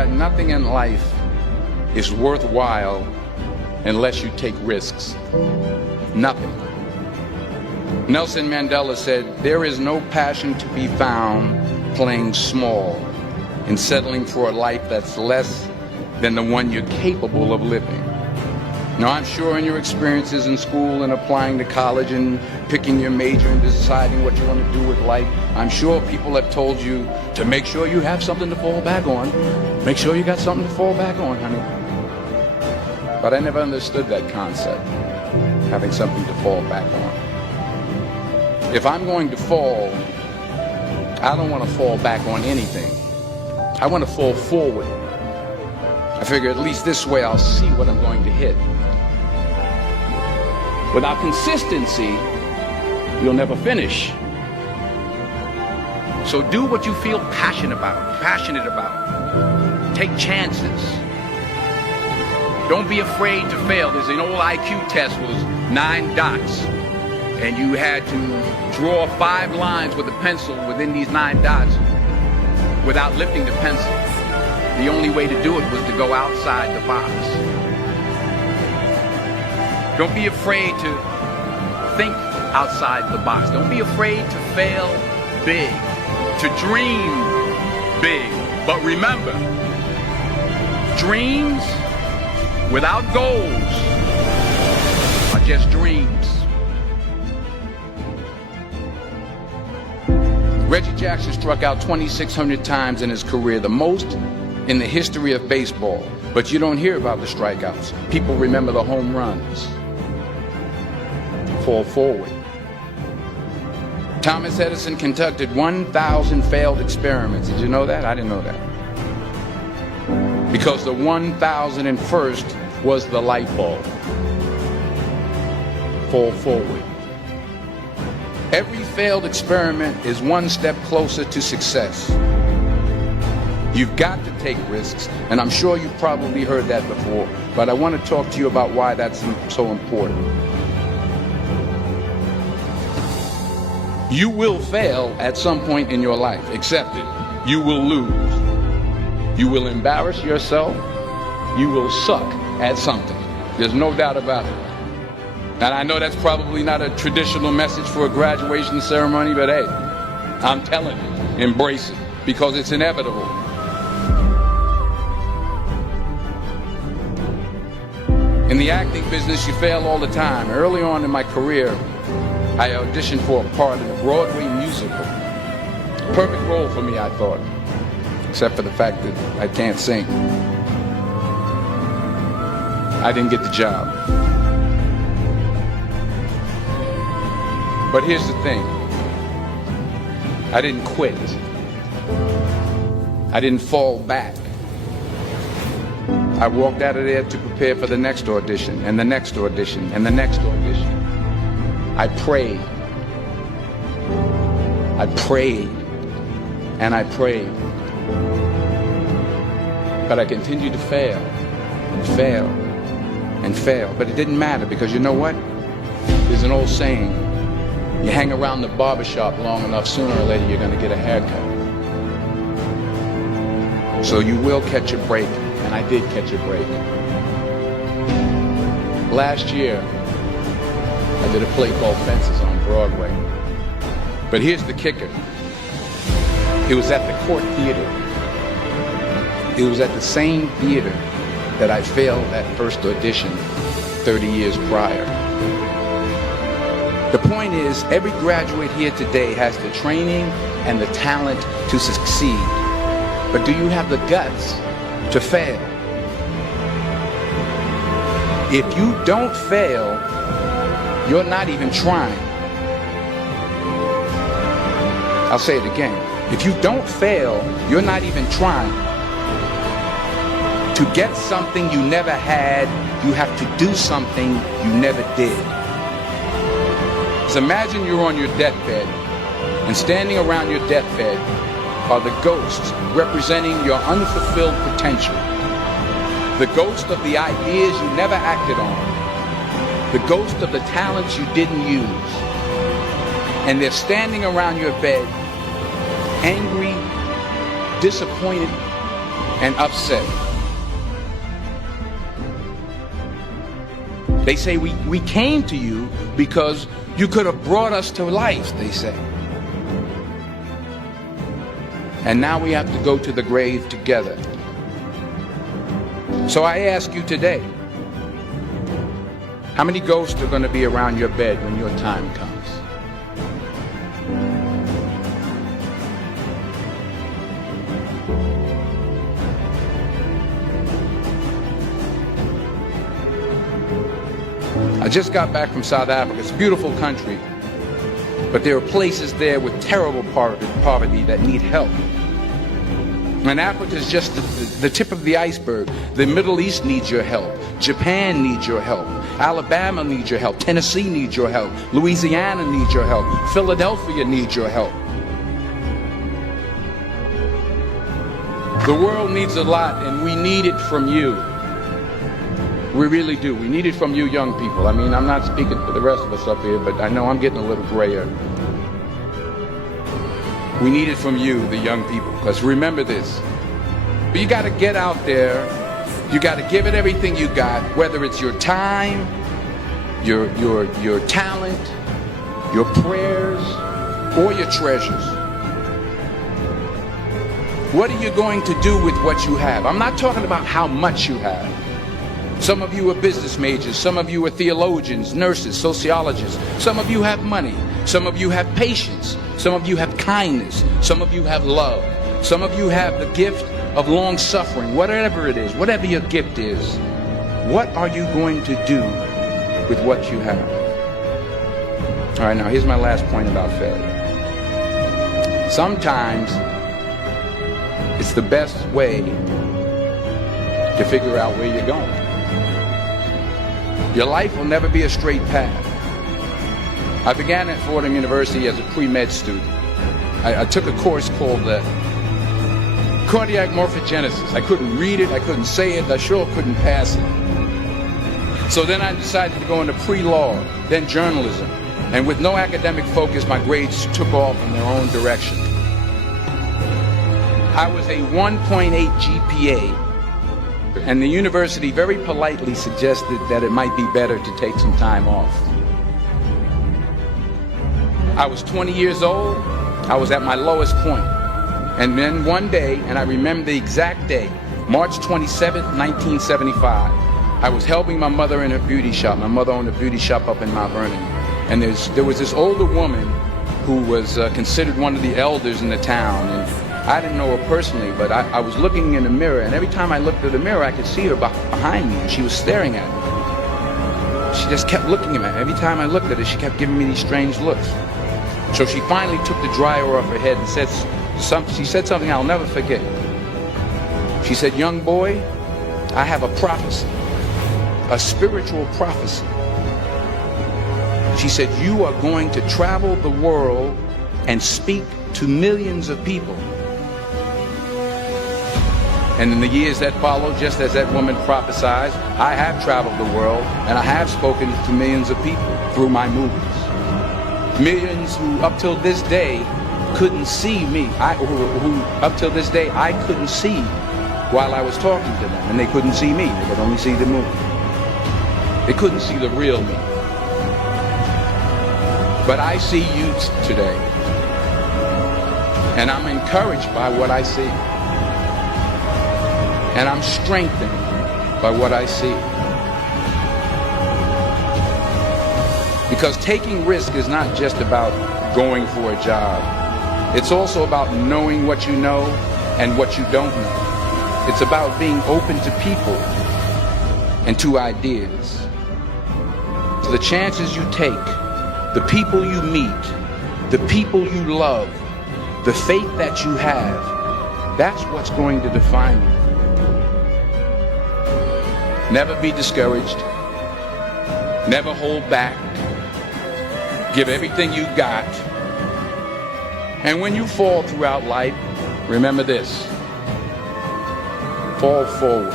that nothing in life is worthwhile unless you take risks. Nothing. Nelson Mandela said, "There is no passion to be found playing small and settling for a life that's less than the one you're capable of living." Now, I'm sure in your experiences in school and applying to college and picking your major and deciding what you want to do with life, I'm sure people have told you to make sure you have something to fall back on. Make sure you got something to fall back on, honey. But I never understood that concept, having something to fall back on. If I'm going to fall, I don't want to fall back on anything. I want to fall forward. I figure at least this way I'll see what I'm going to hit. Without consistency, you'll never finish. So do what you feel passionate about. Take chances. Don't be afraid to fail. There's an old IQ test was 9 dots. And you had to draw 5 lines with a pencil within these 9 dots without lifting the pencil. The only way to do it was to go outside the box. Don't be afraid to think outside the box. Don't be afraid to fail big, to dream big. But remember, dreams without goals are just dreams. Reggie Jackson struck out 2,600 times in his career, the most in the history of baseball. But you don't hear about the strikeouts. People remember the home runs. Fall forward. Thomas Edison conducted 1,000 failed experiments. Did you know that? I didn't know that. Because the 1,001st was the light bulb. Fall forward. Every failed experiment is one step closer to success. You've got to take risks, and I'm sure you've probably heard that before, but I want to talk to you about why that's so important. You will fail at some point in your life. Accept it. You will lose. You will embarrass yourself. You will suck at something. There's no doubt about it. And I know that's probably not a traditional message for a graduation ceremony, but hey, I'm telling you, embrace it, because it's inevitable. In the acting business, you fail all the time. Early on in my career, I auditioned for a part in a Broadway musical. Perfect role for me, I thought, except for the fact that I can't sing. I didn't get the job. But here's the thing. I didn't quit. I didn't fall back. I walked out of there to prepare for the next audition, and the next audition, and the next audition. I prayed. I prayed. And I prayed. But I continued to fail, and fail, and fail. But it didn't matter, because you know what? There's an old saying. You hang around the barbershop long enough, sooner or later you're going to get a haircut. So you will catch a break, and I did catch a break. Last year, I did a play called Fences on Broadway. But here's the kicker. It was at the Court Theater. It was at the same theater that I failed that first audition 30 years prior. The point is, every graduate here today has the training and the talent to succeed. But do you have the guts to fail? If you don't fail, you're not even trying. I'll say it again. If you don't fail, you're not even trying. To get something you never had, you have to do something you never did. So imagine you're on your deathbed, and standing around your deathbed are the ghosts representing your unfulfilled potential. The ghost of the ideas you never acted on. The ghost of the talents you didn't use. And they're standing around your bed, angry, disappointed, and upset. They say we came to you because you could have brought us to life, they say. And now we have to go to the grave together. So I ask you today, how many ghosts are going to be around your bed when your time comes? I just got back from South Africa. It's a beautiful country, but there are places there with terrible poverty that need help. And Africa is just the tip of the iceberg. The Middle East needs your help. Japan needs your help. Alabama needs your help. Tennessee needs your help. Louisiana needs your help. Philadelphia needs your help. The world needs a lot, and we need it from you. We really do. We need it from you young people. I mean, I'm not speaking for the rest of us up here, but I know I'm getting a little grayer. We need it from you, the young people, because remember this. You got to get out there. You got to give it everything you got, whether it's your time, your talent, your prayers, or your treasures. What are you going to do with what you have? I'm not talking about how much you have. Some of you are business majors. Some of you are theologians, nurses, sociologists. Some of you have money. Some of you have patience. Some of you have kindness. Some of you have love. Some of you have the gift of long suffering. Whatever it is, whatever your gift is, what are you going to do with what you have? All right, now here's my last point about failure. Sometimes it's the best way to figure out where you're going. Your life will never be a straight path. I began at Fordham University as a pre-med student. I took a course called cardiac morphogenesis. I couldn't read it, I couldn't say it, I sure couldn't pass it. So then I decided to go into pre-law, then journalism. And with no academic focus, my grades took off in their own direction. I was a 1.8 GPA. And the university very politely suggested that it might be better to take some time off. I was 20 years old. I was at my lowest point. And then one day, and I remember the exact day, March 27th, 1975, I was helping my mother in her beauty shop. My mother owned a beauty shop up in Mount Vernon. And there was this older woman who was considered one of the elders in the town. And I didn't know her personally, but I was looking in the mirror, and every time I looked at the mirror, I could see her behind me, and she was staring at me. She just kept looking at me. Every time I looked at her, she kept giving me these strange looks. So she finally took the dryer off her head and she said something I'll never forget. She said, "Young boy, I have a prophecy, a spiritual prophecy." She said, "You are going to travel the world and speak to millions of people." And in the years that followed, just as that woman prophesied, I have traveled the world and I have spoken to millions of people through my movies. Millions who up till this day couldn't see me, who up till this day I couldn't see while I was talking to them, and they couldn't see me, they could only see the movie. They couldn't see the real me. But I see you today, and I'm encouraged by what I see. And I'm strengthened by what I see. Because taking risk is not just about going for a job. It's also about knowing what you know and what you don't know. It's about being open to people and to ideas. So the chances you take, the people you meet, the people you love, the faith that you have, that's what's going to define you. Never be discouraged. Never hold back. Give everything you got. And when you fall throughout life, remember this: fall forward.